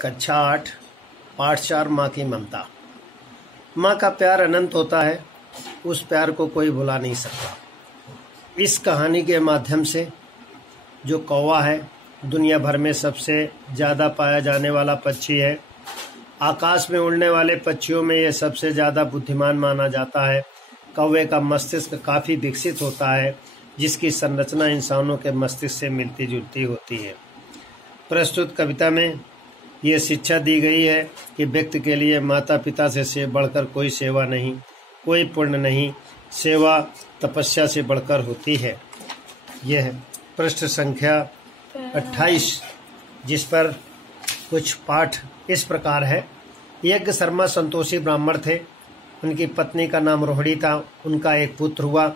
कक्षा 8 पाठ 4 माँ की ममता। माँ का प्यार अनंत होता है, उस प्यार को कोई भुला नहीं सकता। इस कहानी के माध्यम से जो कौवा है, दुनिया भर में सबसे ज़्यादा पाया जाने वाला पक्षी है। आकाश में उड़ने वाले पक्षियों में यह सबसे ज़्यादा बुद्धिमान माना जाता है। कौवे का मस्तिष्क काफ़ी विकसित होता है, जिसकी संरचना इंसानों के मस्तिष्क से मिलती जुलती होती है। प्रस्तुत कविता में यह शिक्षा दी गई है कि व्यक्ति के लिए माता पिता से बढ़कर कोई सेवा नहीं, कोई पुण्य नहीं। सेवा तपस्या से बढ़कर होती है। यह पृष्ठ संख्या 28, जिस पर कुछ पाठ इस प्रकार है। यज्ञ शर्मा संतोषी ब्राह्मण थे। उनकी पत्नी का नाम रोहिणी था। उनका एक पुत्र हुआ।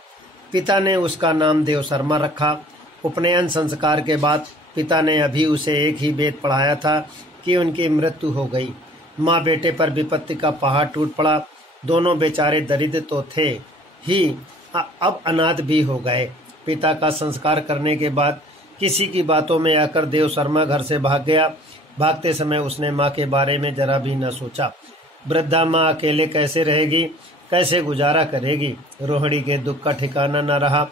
पिता ने उसका नाम देव शर्मा रखा। उपनयन संस्कार के बाद पिता ने अभी उसे एक ही वेद पढ़ाया था कि उनकी मृत्यु हो गई। माँ बेटे पर विपत्ति का पहाड़ टूट पड़ा। दोनों बेचारे दरिद्र तो थे ही, अब अनाथ भी हो गए। पिता का संस्कार करने के बाद किसी की बातों में आकर देव शर्मा घर से भाग गया। भागते समय उसने माँ के बारे में जरा भी न सोचा। वृद्धा माँ अकेले कैसे रहेगी, कैसे गुजारा करेगी। रोहिणी के दुख का ठिकाना न रहा।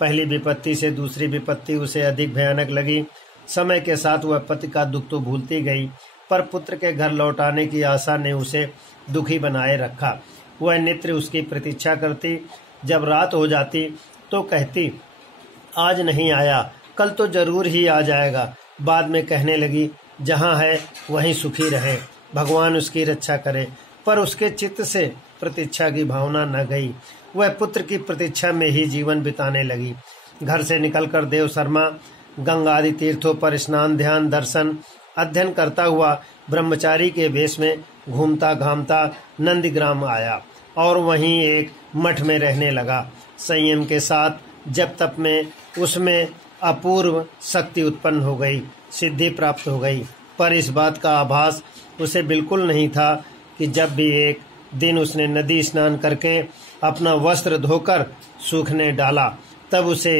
पहली विपत्ति से दूसरी विपत्ति उसे अधिक भयानक लगी। समय के साथ वह पति का दुख तो भूलती गई, पर पुत्र के घर लौटाने की आशा ने उसे दुखी बनाए रखा। वह नित्य उसकी प्रतीक्षा करती। जब रात हो जाती तो कहती, आज नहीं आया, कल तो जरूर ही आ जाएगा। बाद में कहने लगी, जहाँ है वहीं सुखी रहे, भगवान उसकी रक्षा करे। पर उसके चित्त से प्रतीक्षा की भावना न गई। वह पुत्र की प्रतीक्षा में ही जीवन बिताने लगी। घर से निकलकर देव शर्मा गंगा आदि तीर्थों पर स्नान, ध्यान, दर्शन, अध्ययन करता हुआ ब्रह्मचारी के वेश में घूमता घामता नंदीग्राम आया और वहीं एक मठ में रहने लगा। संयम के साथ जब तप में उसमें अपूर्व शक्ति उत्पन्न हो गई, सिद्धि प्राप्त हो गई। पर इस बात का आभास उसे बिल्कुल नहीं था कि जब भी एक दिन उसने नदी स्नान करके अपना वस्त्र धोकर सूखने डाला, तब उसे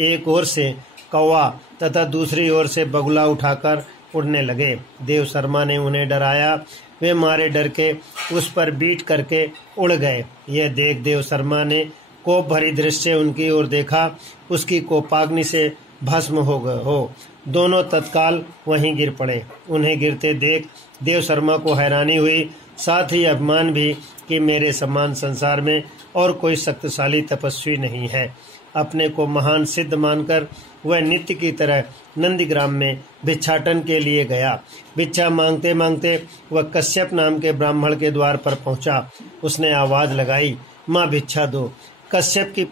एक ओर से कौवा तथा दूसरी ओर से बगुला उठाकर उड़ने लगे। देव शर्मा ने उन्हें डराया। वे मारे डर के उस पर बीट करके उड़ गए। यह देख देव शर्मा ने कोप भरी दृष्टि से उनकी ओर देखा। उसकी कोपाग्नि से भस्म हो दोनों तत्काल वहीं गिर पड़े। उन्हें गिरते देख देव शर्मा को हैरानी हुई, साथ ही अभिमान भी कि मेरे समान संसार में और कोई शक्तिशाली तपस्वी नहीं है। अपने को महान सिद्ध मानकर वह नित्य की तरह नंदीग्राम में भिक्षाटन के लिए गया। भिक्षा मांगते मांगते वह कश्यप नाम के ब्राह्मण के द्वार पर पहुंचा। उसने आवाज लगाई, माँ भिक्षा दो। कश्यप की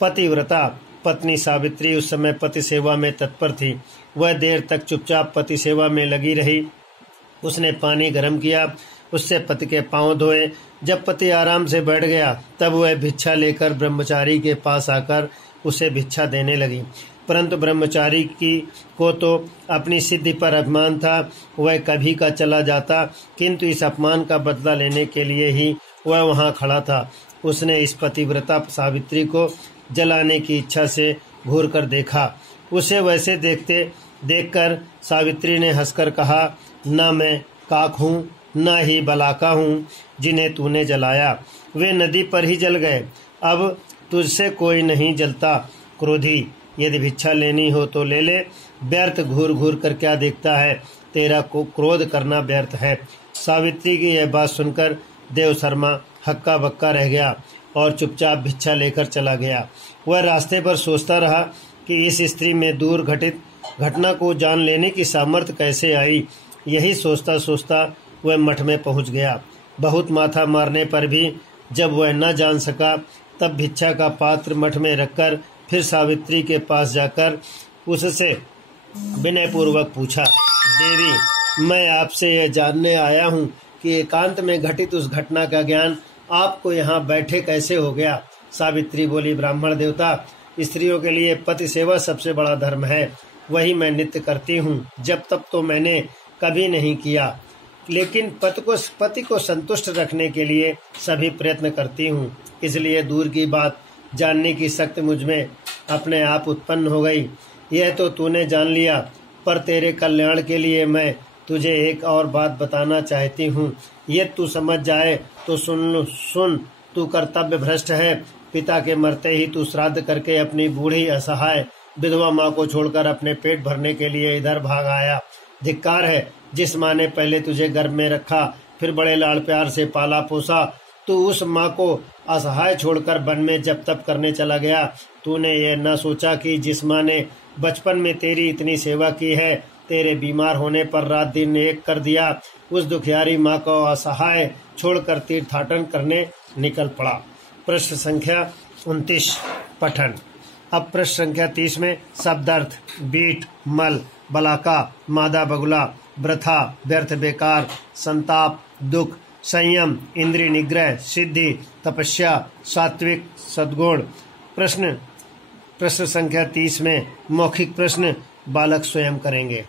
पतिव्रता पत्नी सावित्री उस समय पति सेवा में तत्पर थी। वह देर तक चुपचाप पति सेवा में लगी रही। उसने पानी गर्म किया, उससे पति के पांव धोए। जब पति आराम से बैठ गया, तब वह भिक्षा लेकर ब्रह्मचारी के पास आकर उसे भिक्षा देने लगी। परंतु ब्रह्मचारी को तो अपनी सिद्धि पर अभिमान था। वह कभी का चला जाता, किंतु इस अपमान का बदला लेने के लिए ही वह वहां खड़ा था। उसने इस पतिव्रता सावित्री को जलाने की इच्छा से घूर कर देखा। उसे वैसे देखकर सावित्री ने हंसकर कहा, न मैं काक हूँ, न ही बलाका हूँ जिन्हें तूने जलाया। वे नदी पर ही जल गए। अब तुझसे कोई नहीं जलता। क्रोधी, यदि भिक्षा लेनी हो तो ले ले। व्यर्थ घूर घूर कर क्या देखता है, तेरा को क्रोध करना व्यर्थ है। सावित्री की यह बात सुनकर देव शर्मा हक्का बक्का रह गया और चुपचाप भिक्षा लेकर चला गया। वह रास्ते पर सोचता रहा कि इस स्त्री में दूर घटित घटना को जान लेने की सामर्थ्य कैसे आई। यही सोचता सोचता वह मठ में पहुंच गया। बहुत माथा मारने पर भी जब वह न जान सका, तब भिक्षा का पात्र मठ में रखकर फिर सावित्री के पास जाकर उससे विनय पूर्वक पूछा, देवी, मैं आपसे यह जानने आया हूँ कि एकांत में घटित उस घटना का ज्ञान आपको यहाँ बैठे कैसे हो गया। सावित्री बोली, ब्राह्मण देवता, स्त्रियों के लिए पति सेवा सबसे बड़ा धर्म है। वही मैं नित्य करती हूँ। जब तक तो मैंने कभी नहीं किया, लेकिन पति को संतुष्ट रखने के लिए सभी प्रयत्न करती हूँ। इसलिए दूर की बात जानने की शक्ति मुझ में अपने आप उत्पन्न हो गई। यह तो तूने जान लिया, पर तेरे कल्याण के लिए मैं तुझे एक और बात बताना चाहती हूँ। ये तू समझ जाए तो सुन। तू कर्तव्य भ्रष्ट है। पिता के मरते ही तू श्राद्ध करके अपनी बूढ़ी असहाय विधवा माँ को छोड़कर अपने पेट भरने के लिए इधर भाग आया। धिक्कार है, जिस माँ ने पहले तुझे गर्भ में रखा, फिर बड़े लाड़ प्यार से पाला पोसा, तू उस माँ को असहाय छोड़कर वन में जब तप करने चला गया। तूने यह न सोचा कि जिस माँ ने बचपन में तेरी इतनी सेवा की है, तेरे बीमार होने पर रात दिन एक कर दिया, उस दुखियारी माँ को असहाय छोड़कर तीर्थाटन करने निकल पड़ा। प्रश्न संख्या 29 पठन। अब प्रश्न संख्या 30 में शब्दार्थ बीट, मल, बलाका, मादा बगुला, वृथा, व्यर्थ, बेकार, संताप, दुख, संयम, इंद्रिय निग्रह, सिद्धि, तपस्या, सात्विक, सद्गुण। प्रश्न संख्या 30 में मौखिक प्रश्न बालक स्वयं करेंगे।